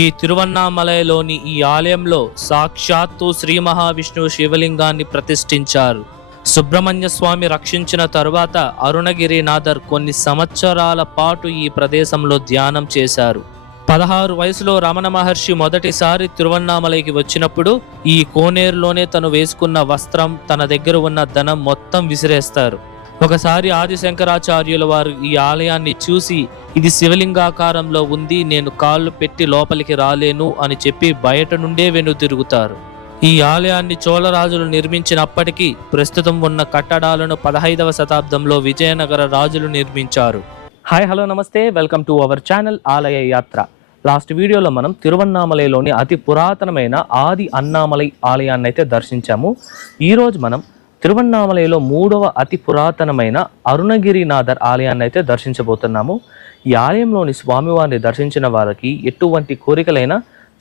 ఈ తిరువన్నామలైలోని ఈ ఆలయంలో సాక్షాత్తు శ్రీ మహావిష్ణువు శివలింగాన్ని ప్రతిష్ఠించారు. సుబ్రహ్మణ్య స్వామి రక్షించిన తరువాత అరుణగిరినాథర్ కొన్ని సంవత్సరాల పాటు ఈ ప్రదేశంలో ధ్యానం చేశారు. 16 వయసులో రమణ మహర్షి మొదటిసారి తిరువన్నామలైకి వచ్చినప్పుడు ఈ కోనేరులోనే తను వేసుకున్న వస్త్రం, తన దగ్గర ఉన్న ధనం మొత్తం విసిరేస్తారు. ఒకసారి ఆది శంకరాచార్యుల వారు ఈ ఆలయాన్ని చూసి, ఇది శివలింగాకారంలో ఉంది, నేను కాళ్ళు పెట్టి లోపలికి రాలేను అని చెప్పి బయట నుండే వెనుతిరుగుతారు. ఈ ఆలయాన్ని చోళరాజులు నిర్మించినప్పటికీ ప్రస్తుతం ఉన్న కట్టడాలను 15వ శతాబ్దంలో విజయనగర రాజులు నిర్మించారు. హాయ్, హలో, నమస్తే, వెల్కమ్ టు అవర్ ఛానల్ ఆలయ యాత్ర. లాస్ట్ వీడియోలో మనం తిరువన్నామలైలోని అతి పురాతనమైన ఆది అన్నామలై ఆలయాన్ని అయితే దర్శించాము. ఈరోజు మనం తిరువన్నామలైలో 3వ అతి పురాతనమైన అరుణగిరినాథర్ ఆలయాన్ని అయితే దర్శించబోతున్నాము. ఈ ఆలయంలోని స్వామివారిని దర్శించిన వారికి ఎటువంటి కోరికలైనా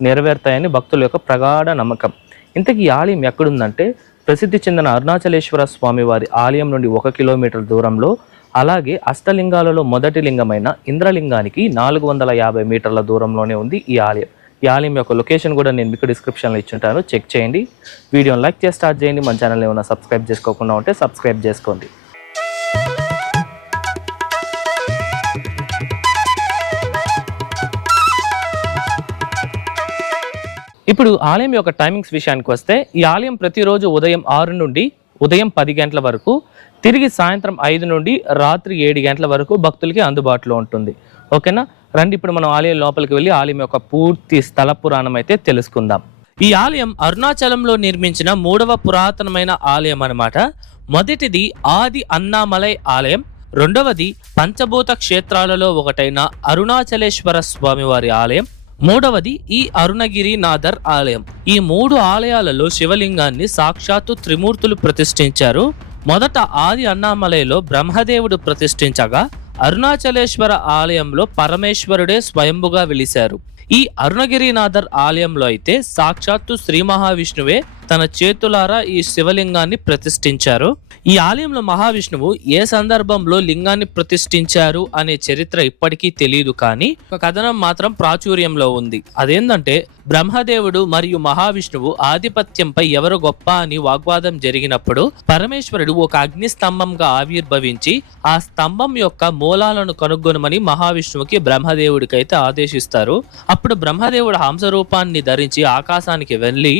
నెరవేరుతాయని భక్తుల యొక్క ప్రగాఢ నమ్మకం. ఇంతకీ ఈ ఆలయం ఎక్కడుందంటే, ప్రసిద్ధి చెందిన అరుణాచలేశ్వర స్వామివారి ఆలయం నుండి 1 కిలోమీటర్ దూరంలో, అలాగే అష్టలింగాలలో మొదటి లింగమైన ఇంద్రలింగానికి 450 మీటర్ల దూరంలోనే ఉంది ఈ ఆలయం. ఈ ఆలయం యొక్క లొకేషన్ కూడా నేను మీకు డిస్క్రిప్షన్లో ఇచ్చుంటాను, చెక్ చేయండి. వీడియోని లైక్ చేసి స్టార్ట్ చేయండి. మన ఛానల్ ఏమైనా సబ్స్క్రైబ్ చేసుకోకుండా ఉంటే సబ్స్క్రైబ్ చేసుకోండి. ఇప్పుడు ఆలయం యొక్క టైమింగ్స్ విషయానికి వస్తే, ఈ ఆలయం ప్రతిరోజు ఉదయం 6 నుండి ఉదయం 10 గంటల వరకు, తిరిగి సాయంత్రం 5 నుండి రాత్రి 7 గంటల వరకు భక్తులకి అందుబాటులో ఉంటుంది. ఓకేనా? రండి, ఇప్పుడు మనం ఆలయం లోపలికి వెళ్ళి ఆలయం యొక్క పూర్తి స్థల పురాణం అయితే తెలుసుకుందాం. ఈ ఆలయం అరుణాచలంలో నిర్మించిన 3వ పురాతనమైన ఆలయం అన్నమాట. మొదటిది ఆది అన్నామలై ఆలయం, రెండవది పంచభూత క్షేత్రాలలో ఒకటైన అరుణాచలేశ్వర స్వామివారి ఆలయం, మూడవది ఈ అరుణగిరినాథర్ ఆలయం. ఈ 3 ఆలయాలలో శివలింగాన్ని సాక్షాత్తు త్రిమూర్తులు ప్రతిష్ఠించారు. మొదట ఆది అన్నామలైలో బ్రహ్మదేవుడు ప్రతిష్ఠించగా, అరుణాచలేశ్వర ఆలయంలో పరమేశ్వరుడే స్వయంభుగా వెలిశారు. ఈ అరుణగిరినాథర్ ఆలయంలో అయితే సాక్షాత్తు శ్రీ మహావిష్ణువే తన చేతులారా ఈ శివలింగాన్ని ప్రతిష్ఠించారు. ఈ ఆలయంలో మహావిష్ణువు ఏ సందర్భంలో లింగాన్ని ప్రతిష్ఠించారు అనే చరిత్ర ఇప్పటికీ తెలియదు, కానీ ఒక కథనం మాత్రం ప్రాచుర్యంలో ఉంది. అదేంటంటే, బ్రహ్మదేవుడు మరియు మహావిష్ణువు ఆధిపత్యంపై ఎవరు గొప్ప అని వాగ్వాదం జరిగినప్పుడు పరమేశ్వరుడు ఒక అగ్ని స్తంభంగా ఆవిర్భవించి ఆ స్తంభం యొక్క మూలాలను కనుగొనమని మహావిష్ణువుకి బ్రహ్మదేవుడికైతే ఆదేశిస్తారు. అప్పుడు బ్రహ్మదేవుడు హంసరూపాన్ని ధరించి ఆకాశానికి వెళ్ళి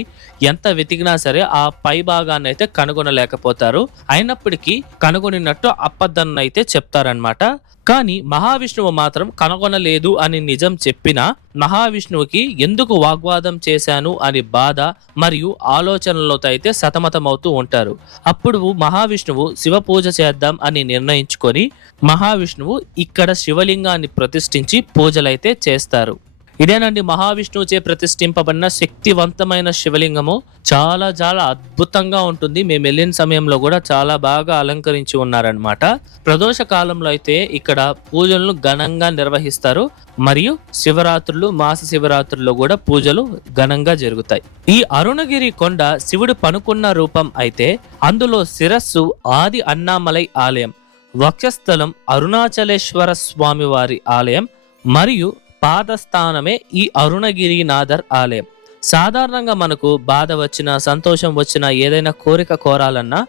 ఎంత వెతికినా సరే ఆ పై భాగాన్ని అయితే కనుగొనలేకపోతారు. అయినప్పటికీ కనుగొనినట్టు అప్పద్దన్న అయితే చెప్తారనమాట. కానీ మహావిష్ణువు మాత్రం కనుగొనలేదు అని నిజం చెప్పినా, మహావిష్ణువుకి ఎందుకు వాగ్వాదం చేశాను అని బాధ మరియు ఆలోచనలతో అయితే సతమతమవుతూ ఉంటారు. అప్పుడు మహావిష్ణువు శివ పూజ చేద్దాం అని నిర్ణయించుకొని మహావిష్ణువు ఇక్కడ శివలింగాన్ని ప్రతిష్ఠించి పూజలైతే చేస్తారు. ఇదేనండి మహావిష్ణువుచే ప్రతిష్ఠింపబడిన శక్తివంతమైన శివలింగము. చాలా చాలా అద్భుతంగా ఉంటుంది. మేము వెళ్ళిన సమయంలో కూడా చాలా బాగా అలంకరించి ఉన్నారనమాట. ప్రదోష కాలంలో అయితే ఇక్కడ పూజలను ఘనంగా నిర్వహిస్తారు. మరియు శివరాత్రులు, మాస శివరాత్రుల్లో కూడా పూజలు ఘనంగా జరుగుతాయి. ఈ అరుణగిరి కొండ శివుడు పనుకున్న రూపం అయితే, అందులో శిరస్సు ఆది అన్నామలై ఆలయం, వక్షస్థలం అరుణాచలేశ్వర స్వామి వారి ఆలయం మరియు పాదస్థానమే ఈ అరుణగిరినాథర్ ఆలయం. సాధారణంగా మనకు బాధ వచ్చినా, సంతోషం వచ్చినా, ఏదైనా కోరిక కోరాలన్నా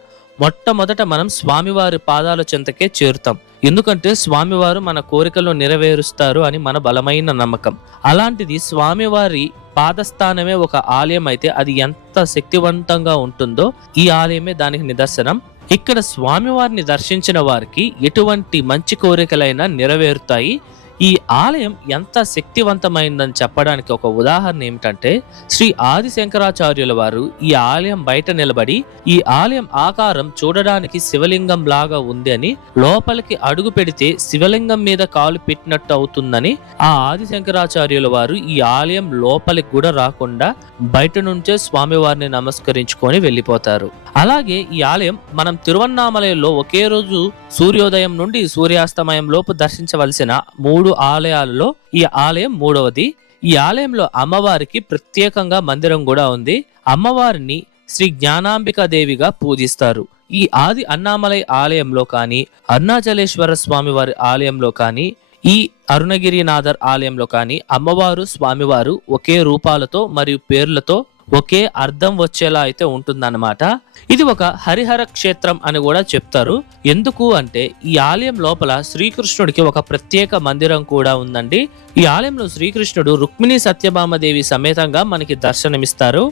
మొట్టమొదట మనం స్వామివారి పాదాల చెంతకే చేరుతాం. ఎందుకంటే స్వామివారు మన కోరికలు నెరవేరుస్తారు అని మన బలమైన నమ్మకం. అలాంటిది స్వామివారి పాదస్థానమే ఒక ఆలయం అయితే అది ఎంత శక్తివంతంగా ఉంటుందో ఈ ఆలయమే దానికి నిదర్శనం. ఇక్కడ స్వామివారిని దర్శించిన వారికి ఎటువంటి మంచి కోరికలైనా నెరవేరుతాయి. ఈ ఆలయం ఎంత శక్తివంతమైందని చెప్పడానికి ఒక ఉదాహరణ ఏమిటంటే, శ్రీ ఆది శంకరాచార్యుల వారు ఈ ఆలయం బయట నిలబడి ఈ ఆలయం ఆకారం చూడడానికి శివలింగం లాగా ఉంది అని, లోపలికి అడుగు పెడితే శివలింగం మీద కాలు పెట్టినట్టు అవుతుందని ఆ ఆది శంకరాచార్యుల వారు ఈ ఆలయం లోపలికి కూడా రాకుండా బయట నుంచే స్వామివారిని నమస్కరించుకొని వెళ్ళిపోతారు. అలాగే ఈ ఆలయం మనం తిరువన్నామలైలో ఒకే రోజు సూర్యోదయం నుండి సూర్యాస్తమయం లోపు దర్శించవలసిన 3 ఆలయాలలో ఈ ఆలయం 3వది. ఈ ఆలయంలో అమ్మవారికి ప్రత్యేకంగా మందిరం కూడా ఉంది. అమ్మవారిని శ్రీ జ్ఞానాంబికా దేవిగా పూజిస్తారు. ఈ ఆది అన్నామలై ఆలయంలో కానీ, అరుణాచలేశ్వర స్వామి వారి ఆలయంలో కానీ ఈ అరుణగిరినాథర్ ఆలయంలో కానీ అమ్మవారు స్వామివారు ఒకే రూపాలతో మరియు పేర్లతో ఒకే అర్థం వచ్చేలా అయితే ఉంటుందన్నమాట. ఇది ఒక హరిహర క్షేత్రం అని కూడా చెప్తారు. ఎందుకు అంటే ఈ ఆలయం లోపల శ్రీకృష్ణుడికి ఒక ప్రత్యేక మందిరం కూడా ఉందండి. ఈ ఆలయంలో శ్రీకృష్ణుడు రుక్మిణి సత్యభామదేవి సమేతంగా మనకి దర్శనమిస్తారు.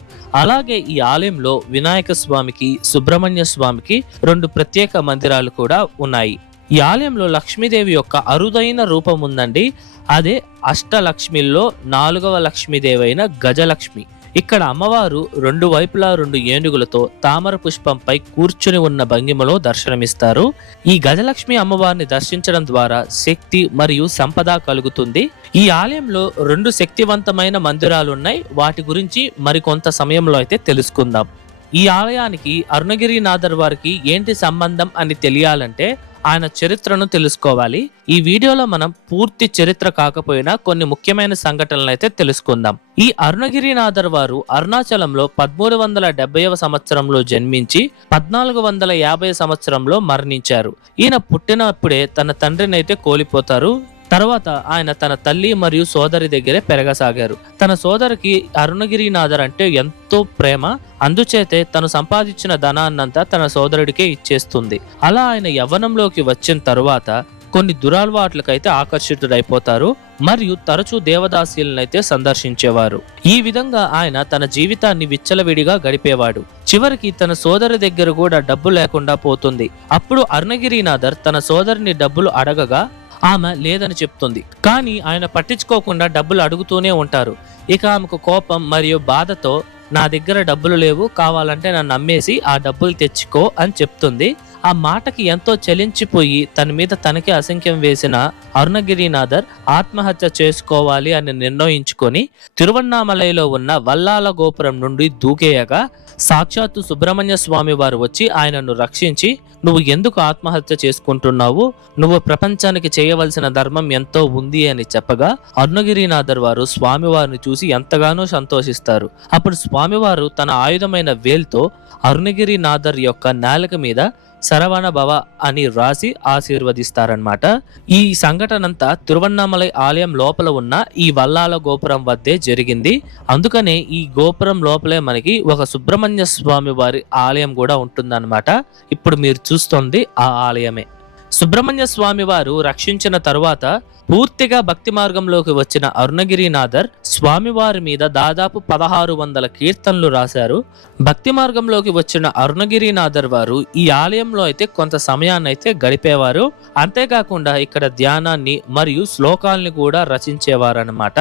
అలాగే ఈ ఆలయంలో వినాయక స్వామికి, సుబ్రహ్మణ్య స్వామికి 2 ప్రత్యేక మందిరాలు కూడా ఉన్నాయి. ఈ ఆలయంలో లక్ష్మీదేవి యొక్క అరుదైన రూపం ఉందండి. అదే అష్టలక్ష్మిల్లో 4వ లక్ష్మీదేవి అయిన గజలక్ష్మి. ఇక్కడ అమ్మవారు 2 వైపులా 2 ఏనుగులతో తామర పుష్పంపై కూర్చుని ఉన్న భంగిమలో దర్శనమిస్తారు. ఈ గజలక్ష్మి అమ్మవారిని దర్శించడం ద్వారా శక్తి మరియు సంపద కలుగుతుంది. ఈ ఆలయంలో 2 శక్తివంతమైన మందిరాలు ఉన్నాయి. వాటి గురించి మరికొంత సమయంలో అయితే తెలుసుకుందాం. ఈ ఆలయానికి అరుణగిరినాథర్ వారికి ఏంటి సంబంధం అని తెలియాలంటే ఆయన చరిత్రను తెలుసుకోవాలి. ఈ వీడియోలో మనం పూర్తి చరిత్ర కాకపోయినా కొన్ని ముఖ్యమైన సంఘటనలు అయితే తెలుసుకుందాం. ఈ అరుణగిరినాథర్ వారు అరుణాచలంలో 1370వ సంవత్సరంలో జన్మించి 1450 సంవత్సరంలో మరణించారు. ఈయన పుట్టినప్పుడే తన తండ్రిని అయితే కోల్పోతారు. తర్వాత ఆయన తన తల్లి మరియు సోదరి దగ్గరే పెరగసాగారు. తన సోదరికి అరుణగిరినాథర్ అంటే ఎంతో ప్రేమ. అందుచేతే తను సంపాదించిన ధనాన్నంతా తన సోదరుడికే ఇచ్చేస్తుంది. అలా ఆయన యవ్వనంలోకి వచ్చిన తరువాత కొన్ని దురలవాట్లకైతే ఆకర్షితుడైపోతారు మరియు తరచూ దేవదాసీలనైతే సందర్శించేవారు. ఈ విధంగా ఆయన తన జీవితాన్ని విచ్చలవిడిగా గడిపేవాడు. చివరికి తన సోదరి దగ్గర కూడా డబ్బు లేకుండా పోతుంది. అప్పుడు అరుణగిరినాథర్ తన సోదరిని డబ్బులు అడగగా ఆమె లేదని చెప్తుంది. కానీ ఆయన పట్టించుకోకుండా డబ్బులు అడుగుతూనే ఉంటారు. ఇక ఆమెకు కోపం మరియు బాధతో నా దగ్గర డబ్బులు లేవు, కావాలంటే నన్ను అమ్మేసి ఆ డబ్బులు తెచ్చుకో అని చెప్తుంది. ఆ మాటకి ఎంతో చలించిపోయి తన మీద తనకే అసంఖ్యం వేసిన అరుణగిరినాథర్ ఆత్మహత్య చేసుకోవాలి అని నిర్ణయించుకొని తిరువన్నామలైలో ఉన్న వల్లాల గోపురం నుండి దూకేయగా సాక్షాత్తు సుబ్రహ్మణ్య స్వామి వారు వచ్చి ఆయనను రక్షించి, నువ్వు ఎందుకు ఆత్మహత్య చేసుకుంటున్నావు, నువ్వు ప్రపంచానికి చేయవలసిన ధర్మం ఎంతో ఉంది అని చెప్పగా అరుణగిరినాథర్ వారు స్వామివారిని చూసి ఎంతగానో సంతోషిస్తారు. అప్పుడు స్వామివారు తన ఆయుధమైన వేల్తో అరుణగిరినాథర్ యొక్క నాలుక మీద శరవణ భవ అని రాసి ఆశీర్వదిస్తారనమాట. ఈ సంఘటనంతా తిరువన్నామలై ఆలయం లోపల ఉన్న ఈ వల్లాల గోపురం వద్దే జరిగింది. అందుకనే ఈ గోపురం లోపలే మనకి ఒక సుబ్రహ్మణ్య స్వామి వారి ఆలయం కూడా ఉంటుందన్నమాట. ఇప్పుడు మీరు చూస్తుంది ఆ ఆలయమే. సుబ్రహ్మణ్య స్వామి వారు రక్షించిన తరువాత పూర్తిగా భక్తి మార్గంలోకి వచ్చిన అరుణగిరినాథర్ స్వామివారి మీద దాదాపు 1600 కీర్తనలు రాశారు. భక్తి మార్గంలోకి వచ్చిన అరుణగిరినాథర్ వారు ఈ ఆలయంలో అయితే కొంత సమయాన్ని అయితే గడిపేవారు. అంతేకాకుండా ఇక్కడ ధ్యానాన్ని మరియు శ్లోకాల్ని కూడా రచించేవారన్నమాట.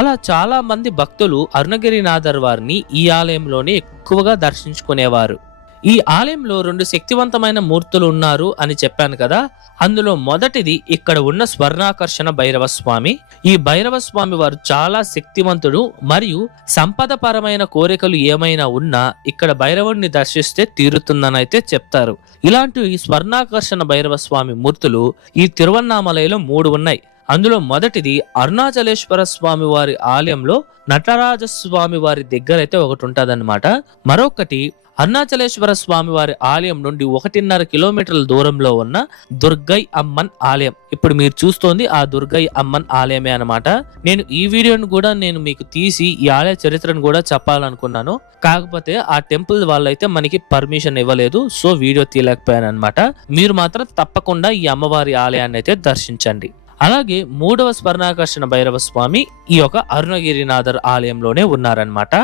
అలా చాలా మంది భక్తులు అరుణగిరినాథర్ వారిని ఈ ఆలయంలోనే ఎక్కువగా దర్శించుకునేవారు. ఈ ఆలయంలో 2 శక్తివంతమైన మూర్తులు ఉన్నారు అని చెప్పాను కదా. అందులో మొదటిది ఇక్కడ ఉన్న స్వర్ణాకర్షణ భైరవ స్వామి. ఈ భైరవ స్వామి వారు చాలా శక్తివంతుడు మరియు సంపద పరమైన కోరికలు ఏమైనా ఉన్నా ఇక్కడ భైరవుడిని దర్శిస్తే తీరుతుందని అయితే చెప్తారు. ఇలాంటి ఈ స్వర్ణాకర్షణ భైరవ స్వామి మూర్తులు ఈ తిరువన్నామలైలో 3 ఉన్నాయి. అందులో మొదటిది అరుణాచలేశ్వర స్వామి వారి ఆలయంలో నటరాజ స్వామి వారి దగ్గర అయితే ఒకటి ఉంటదన్నమాట. మరొకటి అరుణాచలేశ్వర స్వామి వారి ఆలయం నుండి 1.5 కిలోమీటర్ల దూరంలో ఉన్న దుర్గై అమ్మన్ ఆలయం. ఇప్పుడు మీరు చూస్తోంది ఆ దుర్గై అమ్మన్ ఆలయమే అన్నమాట. నేను ఈ వీడియోను కూడా మీకు తీసి ఈ ఆలయ చరిత్రను కూడా చెప్పాలనుకున్నాను. కాకపోతే ఆ టెంపుల్ వాళ్ళైతే మనకి పర్మిషన్ ఇవ్వలేదు, సో వీడియో తీయలేకపోయాను అనమాట. మీరు మాత్రం తప్పకుండా ఈ అమ్మవారి ఆలయాన్ని అయితే దర్శించండి. అలాగే 3వ స్వర్ణాకర్షణ భైరవ స్వామి ఈ యొక్క అరుణగిరినాథర్ ఆలయంలోనే ఉన్నారనమాట.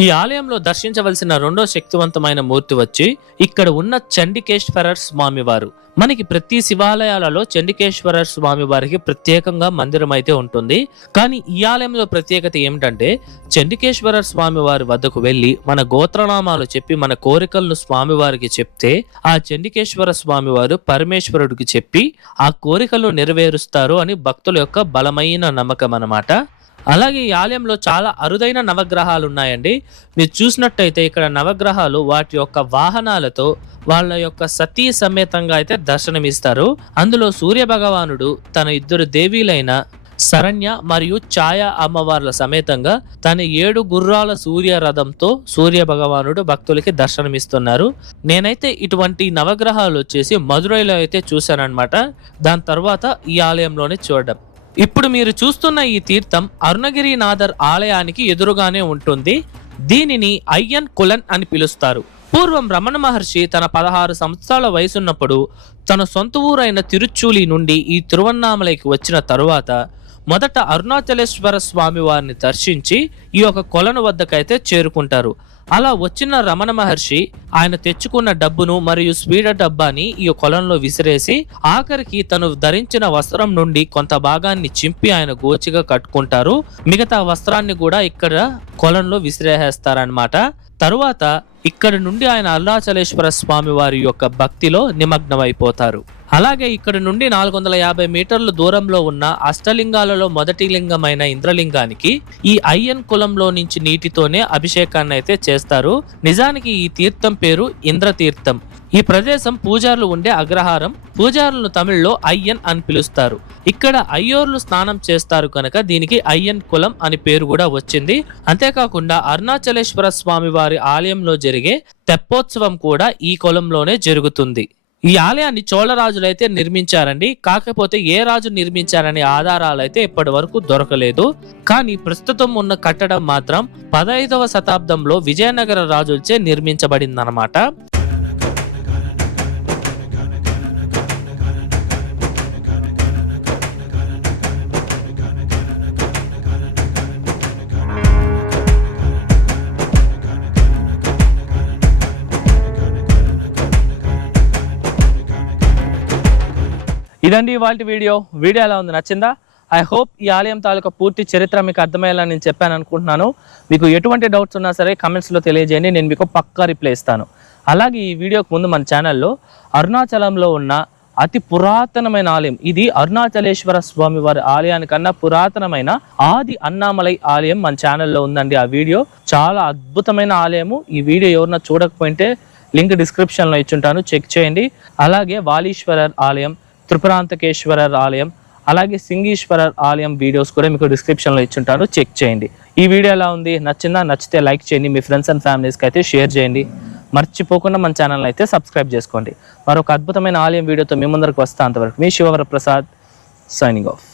ఈ ఆలయంలో దర్శించవలసిన 2వ శక్తివంతమైన మూర్తి వచ్చి ఇక్కడ ఉన్న చండికేశ్వర స్వామి వారు. మనకి ప్రతి శివాలయాలలో చండికేశ్వర స్వామి వారికి ప్రత్యేకంగా మందిరం అయితే ఉంటుంది. కానీ ఈ ఆలయంలో ప్రత్యేకత ఏమిటంటే చండికేశ్వర స్వామి వారి వద్దకు వెళ్ళి మన గోత్రనామాలు చెప్పి మన కోరికలను స్వామి వారికి చెప్తే ఆ చండికేశ్వర స్వామి వారు పరమేశ్వరుడికి చెప్పి ఆ కోరికలు నెరవేరుస్తారు అని భక్తుల యొక్క బలమైన నమ్మకం అన్నమాట. అలాగే ఈ ఆలయంలో చాలా అరుదైన నవగ్రహాలు ఉన్నాయండి. మీరు చూసినట్టయితే ఇక్కడ నవగ్రహాలు వాటి యొక్క వాహనాలతో వాళ్ళ యొక్క సతీ సమేతంగా అయితే దర్శనమిస్తారు. అందులో సూర్య భగవానుడు తన 2 దేవీలైన శరణ్య మరియు ఛాయ అమ్మవార్ల సమేతంగా తన 7 గుర్రాల సూర్య రథంతో సూర్య భగవానుడు భక్తులకి దర్శనమిస్తున్నారు. నేనైతే ఇటువంటి నవగ్రహాలు వచ్చేసి మధురైలో అయితే చూశానన్నమాట. దాని తర్వాత ఈ ఆలయంలోనే చూడడం. ఇప్పుడు మీరు చూస్తున్న ఈ తీర్థం అరుణగిరినాథర్ ఆలయానికి ఎదురుగానే ఉంటుంది. దీనిని అయ్యన్ కులన్ అని పిలుస్తారు. పూర్వం రమణ మహర్షి తన 16 సంవత్సరాల వయసున్నప్పుడు తన సొంత ఊరైన తిరుచూలి నుండి ఈ తిరువన్నామలైకి వచ్చిన తరువాత మొదట అరుణాచలేశ్వర స్వామి వారిని దర్శించి ఈ యొక్క కొలను వద్దకైతే చేరుకుంటారు. అలా వచ్చిన రమణ మహర్షి ఆయన తెచ్చుకున్న డబ్బును మరియు స్వీడ డబ్బాని ఈ కొలంలో విసిరేసి ఆఖరికి తను ధరించిన వస్త్రం నుండి కొంత భాగాన్ని చింపి ఆయన గోచిగా కట్టుకుంటారు. మిగతా వస్త్రాన్ని కూడా ఇక్కడ కొలంలో విసిరేస్తారనమాట. తరువాత ఇక్కడ నుండి ఆయన అరుణాచలేశ్వర స్వామి వారి యొక్క భక్తిలో నిమగ్నమైపోతారు. అలాగే ఇక్కడ నుండి 450 మీటర్ల దూరంలో ఉన్న అష్టలింగాలలో మొదటి లింగమైన ఇంద్రలింగానికి ఈ అయ్యన్ కులంలో నుంచి నీటితోనే అభిషేకాన్ని అయితే చేస్తారు. నిజానికి ఈ తీర్థం పేరు ఇంద్రతీర్థం. ఈ ప్రదేశం పూజారులు ఉండే అగ్రహారం. పూజారులను తమిళ్లో అయ్యన్ అని పిలుస్తారు. ఇక్కడ అయ్యోర్లు స్నానం చేస్తారు కనుక దీనికి అయ్యన్ కులం అని పేరు కూడా వచ్చింది. అంతేకాకుండా అరుణాచలేశ్వర స్వామి వారి ఆలయంలో జరిగే తెప్పోత్సవం కూడా ఈ కులంలోనే జరుగుతుంది. ఈ ఆలయాన్ని చోళరాజులైతే నిర్మించారండి. కాకపోతే ఏ రాజు నిర్మించారనే ఆధారాలు అయితే ఇప్పటి వరకు దొరకలేదు. కానీ ప్రస్తుతం ఉన్న కట్టడం మాత్రం 15వ శతాబ్దంలో విజయనగర రాజులచే నిర్మించబడిందన్నమాట. ఇదండి ఇవాల్టి వీడియో ఎలా ఉంది, నచ్చిందా? ఐ హోప్ ఈ ఆలయం తాలూకా పూర్తి చరిత్ర మీకు అర్థమయ్యేలా నేను చెప్పాను అనుకుంటున్నాను. మీకు ఎటువంటి డౌట్స్ ఉన్నా సరే కమెంట్స్లో తెలియజేయండి, నేను మీకు పక్కా రిప్లై ఇస్తాను. అలాగే ఈ వీడియోకి ముందు మన ఛానల్లో అరుణాచలంలో ఉన్న అతి పురాతనమైన ఆలయం, ఇది అరుణాచలేశ్వర స్వామి వారి ఆలయానికన్నా పురాతనమైన ఆది అన్నామలై ఆలయం మన ఛానల్లో ఉందండి. ఆ వీడియో చాలా అద్భుతమైన ఆలయము. ఈ వీడియో ఎవరన్నా చూడకపోయింటే లింక్ డిస్క్రిప్షన్లో ఇచ్చుంటాను, చెక్ చేయండి. అలాగే వాలీశ్వరర్ ఆలయం, త్రిపురాంతకేశ్వరర్ ఆలయం, అలాగే సింగీశ్వరర్ ఆలయం వీడియోస్ కూడా మీకు డిస్క్రిప్షన్లో ఇచ్చుంటాను, చెక్ చేయండి. ఈ వీడియో ఎలా ఉంది, నచ్చిందా? నచ్చితే లైక్ చేయండి, మీ ఫ్రెండ్స్ అండ్ ఫ్యామిలీస్కి అయితే షేర్ చేయండి. మర్చిపోకుండా మన ఛానల్ అయితే సబ్స్క్రైబ్ చేసుకోండి. మరొక అద్భుతమైన ఆలయం వీడియోతో మీ ముందరకు వస్తా. అంతవరకు మీ శివవరప్రసాద్ సైనింగ్ ఆఫ్.